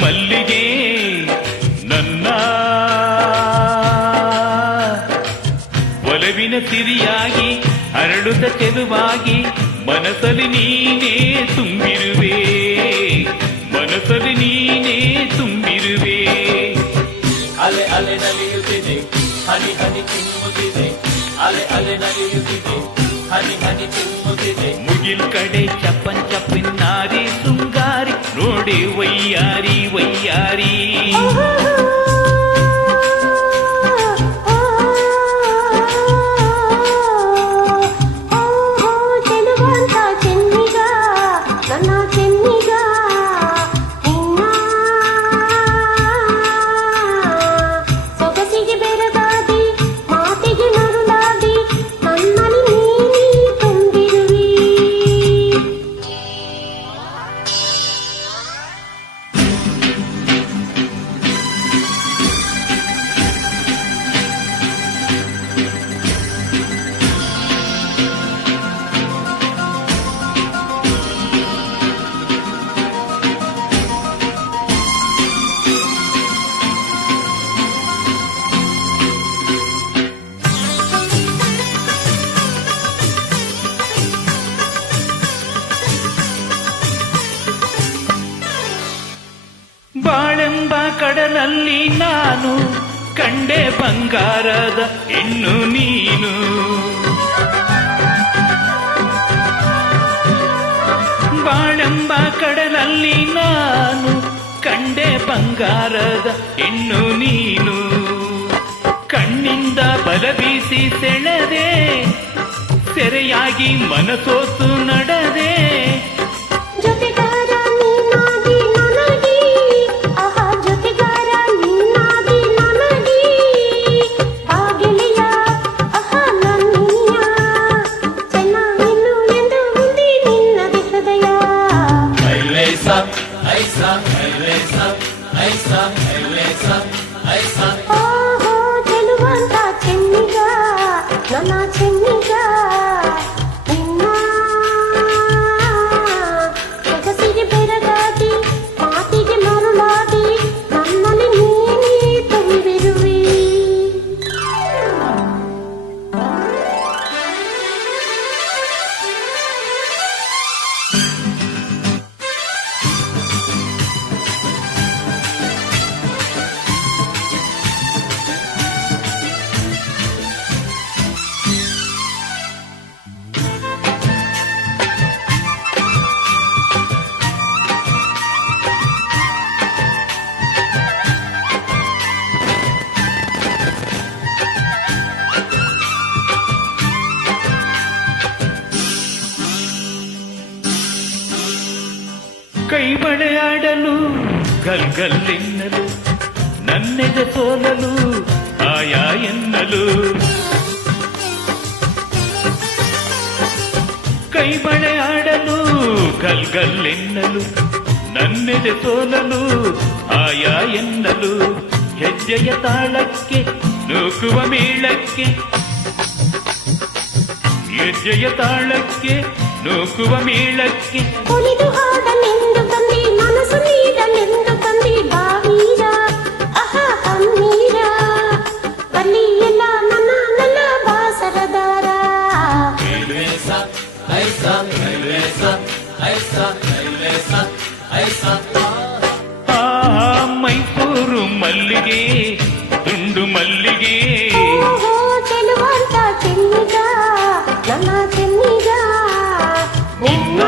ಮಲ್ಲಿಗೆ ನನ್ನ ಒಲವಿನ ಸಿರಿಯಾಗಿ ಹರಡುತ್ತ ಚೆಲುವಾಗಿ ಮನಸ್ಸಲ್ಲಿ ನೀನೇ ತುಂಬಿರುವೆ, ಮನಸ್ಸಲ್ಲಿ ನೀನೇ ತುಂಬಿರುವೆ. ಅಲೆ ಅಲೆ ನಲಿಯುತ್ತಿದೆ, ಹನಿ ಹನಿ ಚಿಮ್ಮುತ್ತಿದೆ, ಅಲೆ ಅಲೆ ನಲಿಯುತ್ತಿದೆ, ಹನಿ ಹನಿ ಚಿಮ್ಮುತ್ತಿದೆ. ಮುಗಿಲ್ ಕಡೆ ಚಪ್ಪನ್ ಚಪ್ಪಿನಾರಿ ಶೃಂಗಾರಿ ನೋಡಿ ವಯ್ಯಾರಿ ವಯ್ಯಾರಿ. ಬಾಳೆಂಬ ಕಡಲಲ್ಲಿ ನಾನು ಕಂಡೆ ಬಂಗಾರದ ಹೆಣ್ಣು ನೀನು, ಬಾಳೆಂಬ ಕಡಲಲ್ಲಿ ನಾನು ಕಂಡೆ ಬಂಗಾರದ ಹೆಣ್ಣು ನೀನು. ಕಣ್ಣಿಂದ ಬಲ ಬೀಸಿ ಸೆಳೆದೆ, ಸೆರೆಯಾಗಿ ಮನಸೋತು ನಡೆದೆ. ಕೈ ಬಳೆಯಾಡಲು ಗಲ್ಗಲ್ಲೆನ್ನಲು, ನನ್ನೆದೆ ಸೋಲಲು ಆಯಾ ಎನ್ನಲು. ಕೈ ಬಳೆಯಾಡಲು ಗಲ್ಗಲ್ಲೆನ್ನಲು, ನನ್ನೆದೆ ಸೋಲಲು ಆಯಾ ಎನ್ನಲು. ಹೆಜ್ಜೆಯ ತಾಳಕ್ಕೆ ನೂಕುವ ಮೇಳಕ್ಕೆ ಹೆಜ್ಜೆಯ ತಾಳಕ್ಕೆ ನೂಕುವ ಮೇಳಕ್ಕೆ ಕುಣಿದು ಹಾಡಲೆಂದು ಬಂದಿ ಮನಸ್ಸು ನೀಡಲೆಂದು ಬಂದಿ ಬಾವೀರ ಅಹ ಹಮ್ಮೀರ ಬಲ್ಲಿ ಎಲ್ಲ ನನ್ನ ನನ್ನ ಬಾಸರದಾರ ಐಲೇಸ ಐಸ ಐಲೇಸ ಐಸ ಐಲೇಸ ಐಸ ಆ ಮೈಸೂರು ಮಲ್ಲಿಗೆ ದುಂಡು ಮಲ್ಲಿಗೆ ಓಹೋ ಚೆಲುವಂತ ಚೆನ್ನಿಗ ನನ್ನ ಚೆನ್ನಿಗ ನಿನ್ನ